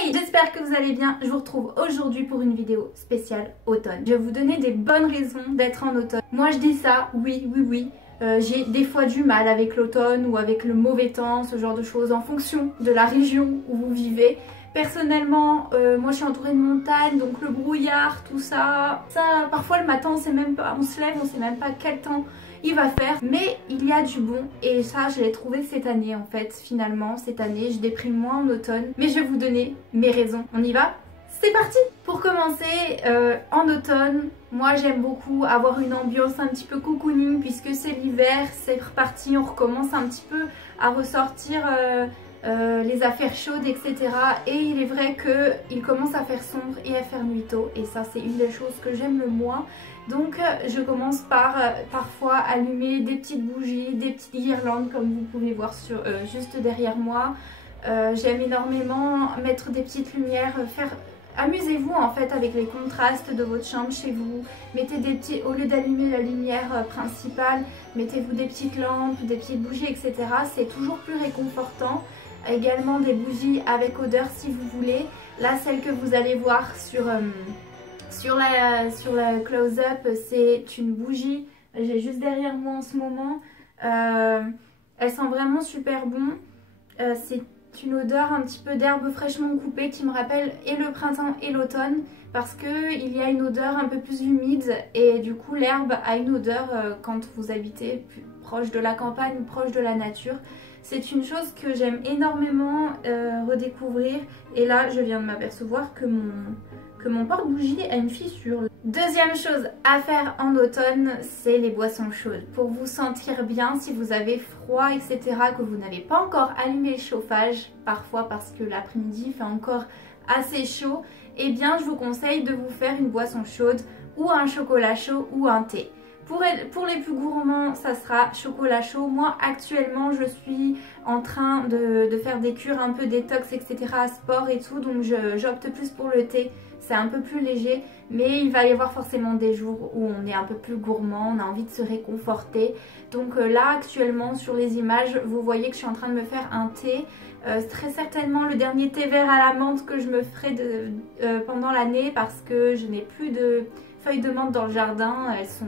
Hey, j'espère que vous allez bien. Je vous retrouve aujourd'hui pour une vidéo spéciale automne. Je vais vous donner des bonnes raisons d'être en automne. Moi je dis ça, oui. J'ai des fois du mal avec l'automne ou avec le mauvais temps, ce genre de choses, en fonction de la région où vous vivez. Personnellement, moi je suis entourée de montagnes, donc le brouillard, tout ça, parfois le matin on se lève, on sait même pas quel temps il va faire, mais il y a du bon et ça je l'ai trouvé cette année en fait. Finalement cette année je déprime moins en automne, mais je vais vous donner mes raisons. On y va? C'est parti! Pour commencer, en automne, moi j'aime beaucoup avoir une ambiance un petit peu cocooning puisque c'est l'hiver, c'est reparti, on recommence un petit peu à ressortir les affaires chaudes, etc. Et il est vrai qu'il commence à faire sombre et à faire nuit tôt et ça c'est une des choses que j'aime le moins. Donc je commence par parfois allumer des petites bougies, des petites guirlandes comme vous pouvez voir sur, juste derrière moi. J'aime énormément mettre des petites lumières, amusez-vous en fait avec les contrastes de votre chambre chez vous. Mettez des petits, au lieu d'allumer la lumière principale, mettez-vous des petites lampes, des petites bougies, etc. C'est toujours plus réconfortant. Également des bougies avec odeur si vous voulez. Là, celle que vous allez voir sur la close-up, c'est une bougie. J'ai juste derrière moi en ce moment. Elle sent vraiment super bon. C'est une odeur un petit peu d'herbe fraîchement coupée qui me rappelle et le printemps et l'automne parce qu'il y a une odeur un peu plus humide et du coup l'herbe a une odeur quand vous habitez plus proche de la campagne ou proche de la nature. C'est une chose que j'aime énormément redécouvrir et là je viens de m'apercevoir que mon porte-bougie a une fissure. Deuxième chose à faire en automne, c'est les boissons chaudes. Pour vous sentir bien, si vous avez froid, etc., que vous n'avez pas encore allumé le chauffage, parfois parce que l'après-midi fait encore assez chaud, eh bien je vous conseille de vous faire une boisson chaude ou un chocolat chaud ou un thé. Pour les plus gourmands, ça sera chocolat chaud. Moi, actuellement, je suis en train de faire des cures un peu détox, etc., sport et tout, donc j'opte plus pour le thé. C'est un peu plus léger, mais il va y avoir forcément des jours où on est un peu plus gourmand, on a envie de se réconforter. Donc là, actuellement, sur les images, vous voyez que je suis en train de me faire un thé. C'est très certainement le dernier thé vert à la menthe que je me ferai pendant l'année parce que je n'ai plus de feuilles de menthe dans le jardin. Elles sont,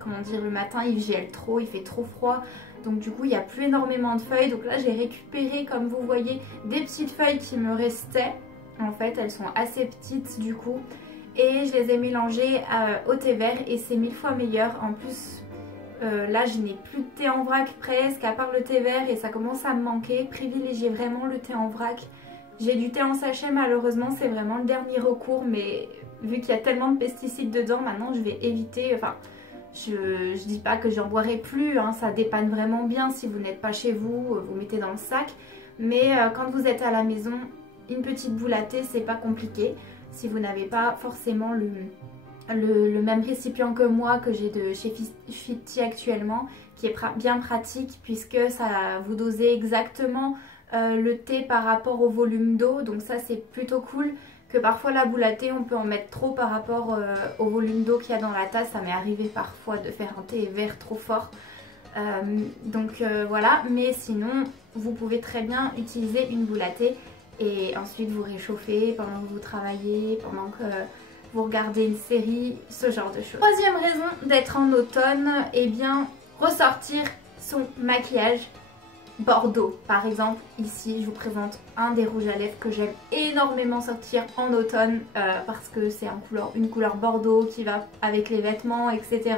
comment dire, le matin il gèle trop, il fait trop froid. Donc du coup il n'y a plus énormément de feuilles. Donc là j'ai récupéré, comme vous voyez, des petites feuilles qui me restaient. En fait elles sont assez petites du coup. Et je les ai mélangées au thé vert et c'est 1000 fois meilleur. En plus là je n'ai plus de thé en vrac presque à part le thé vert et ça commence à me manquer. Privilégiez vraiment le thé en vrac. J'ai du thé en sachet malheureusement, c'est vraiment le dernier recours, mais vu qu'il y a tellement de pesticides dedans maintenant je vais éviter. Enfin je dis pas que j'en boirai plus, hein, ça dépanne vraiment bien si vous n'êtes pas chez vous, vous mettez dans le sac. Mais quand vous êtes à la maison, une petite boule à thé c'est pas compliqué. Si vous n'avez pas forcément le même récipient que moi que j'ai de chez Fiti actuellement, qui est bien pratique puisque ça vous dosez exactement le thé par rapport au volume d'eau, donc ça c'est plutôt cool. Que parfois la boule à thé on peut en mettre trop par rapport au volume d'eau qu'il y a dans la tasse. Ça m'est arrivé parfois de faire un thé vert trop fort, voilà. Mais sinon vous pouvez très bien utiliser une boule à thé et ensuite vous réchauffez pendant que vous travaillez, pendant que vous regardez une série, ce genre de choses. Troisième raison d'être en automne, eh bien ressortir son maquillage Bordeaux. Par exemple ici je vous présente un des rouges à lèvres que j'aime énormément sortir en automne parce que c'est une couleur Bordeaux qui va avec les vêtements, etc.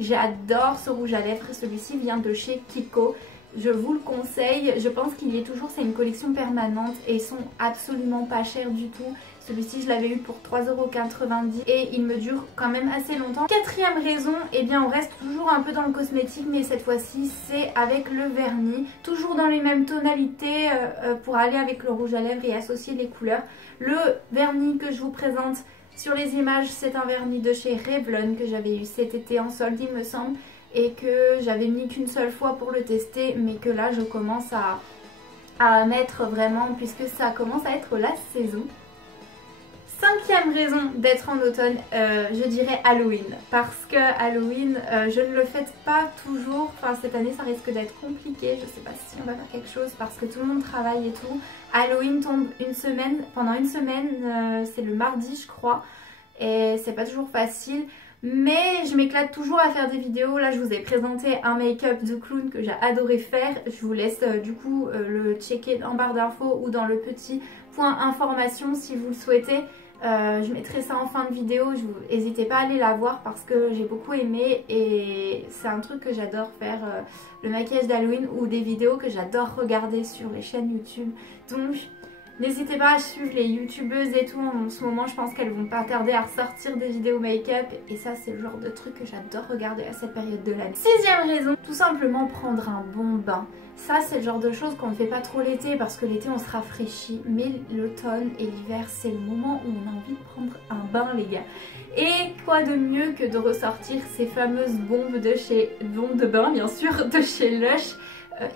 J'adore ce rouge à lèvres, celui-ci vient de chez Kiko. Je vous le conseille, je pense qu'il y est toujours, c'est une collection permanente et ils sont absolument pas chers du tout. Celui-ci je l'avais eu pour 3,90 € et il me dure quand même assez longtemps. Quatrième raison, eh bien on reste toujours un peu dans le cosmétique mais cette fois-ci c'est avec le vernis. Toujours dans les mêmes tonalités pour aller avec le rouge à lèvres et associer les couleurs. Le vernis que je vous présente sur les images c'est un vernis de chez Revlon que j'avais eu cet été en solde il me semble. Et que j'avais mis qu'une seule fois pour le tester mais que là je commence à mettre vraiment puisque ça commence à être la saison. 5e raison d'être en automne, je dirais Halloween. Parce que Halloween, je ne le fête pas toujours. Enfin, cette année, ça risque d'être compliqué. Je sais pas si on va faire quelque chose parce que tout le monde travaille et tout. Halloween tombe pendant une semaine, c'est le mardi, je crois. Et c'est pas toujours facile. Mais je m'éclate toujours à faire des vidéos. Là, je vous ai présenté un make-up de clown que j'ai adoré faire. Je vous laisse du coup le checker en barre d'infos ou dans le petit point information si vous le souhaitez. Je mettrai ça en fin de vidéo. N'hésitez pas à aller la voir parce que j'ai beaucoup aimé et c'est un truc que j'adore faire, le maquillage d'Halloween ou des vidéos que j'adore regarder sur les chaînes YouTube. Donc n'hésitez pas à suivre les youtubeuses et tout en ce moment, je pense qu'elles vont pas tarder à ressortir des vidéos make-up et ça c'est le genre de truc que j'adore regarder à cette période de l'année. 6e raison, tout simplement prendre un bon bain. Ça c'est le genre de choses qu'on ne fait pas trop l'été parce que l'été on se rafraîchit, mais l'automne et l'hiver c'est le moment où on a envie de prendre un bain les gars. Et quoi de mieux que de ressortir ces fameuses bombes de bain bien sûr de chez Lush.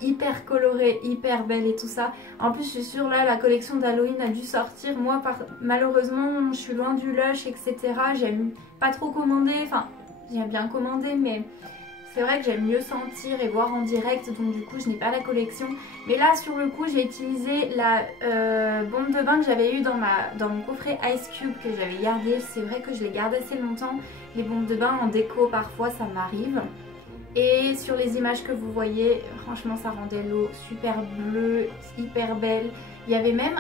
Hyper colorée, hyper belle et tout ça. En plus je suis sûre là la collection d'Halloween a dû sortir. Moi malheureusement je suis loin du Lush etc. J'aime pas trop commander, enfin j'aime bien commander mais c'est vrai que j'aime mieux sentir et voir en direct donc du coup je n'ai pas la collection. Mais là sur le coup j'ai utilisé la bombe de bain que j'avais eue dans mon coffret Ice Cube que j'avais gardé. C'est vrai que je l'ai gardé assez longtemps. Les bombes de bain en déco parfois ça m'arrive. Et sur les images que vous voyez, franchement ça rendait l'eau super bleue, hyper belle. Il y avait même,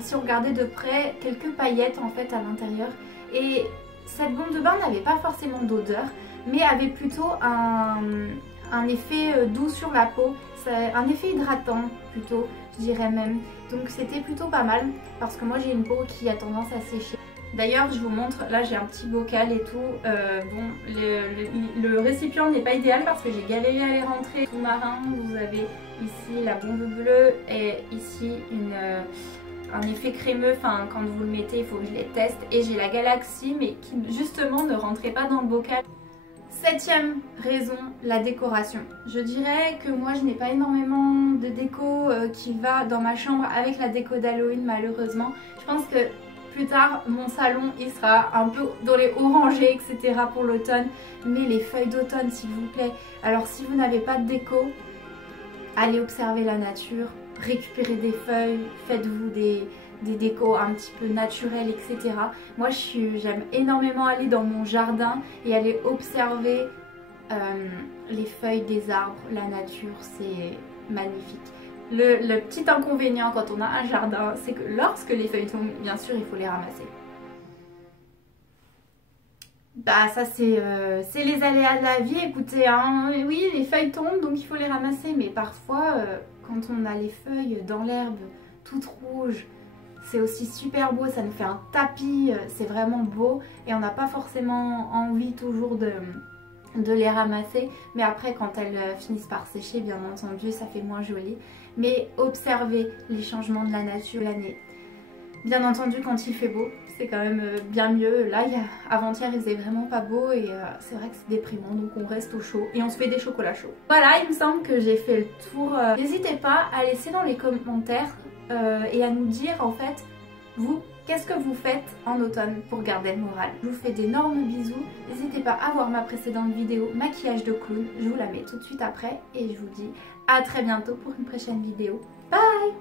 si on regardait de près, quelques paillettes en fait à l'intérieur. Et cette bombe de bain n'avait pas forcément d'odeur, mais avait plutôt un effet doux sur la peau. Un effet hydratant plutôt, je dirais même. Donc c'était plutôt pas mal, parce que moi j'ai une peau qui a tendance à sécher. D'ailleurs je vous montre, là j'ai un petit bocal et tout, bon le récipient n'est pas idéal parce que j'ai galéré à les rentrer. Sous-marin, vous avez ici la bombe bleue et ici un effet crémeux, enfin quand vous le mettez il faut que je les teste. Et j'ai la Galaxy mais qui justement ne rentrait pas dans le bocal. 7e raison, la décoration. Je dirais que moi je n'ai pas énormément de déco qui va dans ma chambre avec la déco d'Halloween malheureusement. Je pense que plus tard, mon salon il sera un peu dans les orangés etc. pour l'automne. Mais les feuilles d'automne s'il vous plaît. Alors si vous n'avez pas de déco, allez observer la nature, récupérez des feuilles, faites-vous des décos un petit peu naturels etc. Moi j'aime énormément aller dans mon jardin et aller observer les feuilles des arbres, la nature, c'est magnifique. Le petit inconvénient quand on a un jardin, c'est que lorsque les feuilles tombent, bien sûr, il faut les ramasser. Bah ça c'est les aléas de la vie, écoutez, hein. Oui, les feuilles tombent donc il faut les ramasser, mais parfois quand on a les feuilles dans l'herbe toutes rouges, c'est aussi super beau, ça nous fait un tapis, c'est vraiment beau et on n'a pas forcément envie toujours de les ramasser, mais après quand elles finissent par sécher bien entendu ça fait moins joli. Mais observez les changements de la nature l'année. Bien entendu quand il fait beau c'est quand même bien mieux. Là avant-hier il faisait vraiment pas beau et c'est vrai que c'est déprimant donc on reste au chaud et on se fait des chocolats chauds. Voilà, il me semble que j'ai fait le tour. N'hésitez pas à laisser dans les commentaires et à nous dire en fait vous qu'est-ce que vous faites en automne pour garder le moral. Je vous fais d'énormes bisous. N'hésitez pas à voir ma précédente vidéo maquillage de clown. Je vous la mets tout de suite après et je vous dis à très bientôt pour une prochaine vidéo. Bye!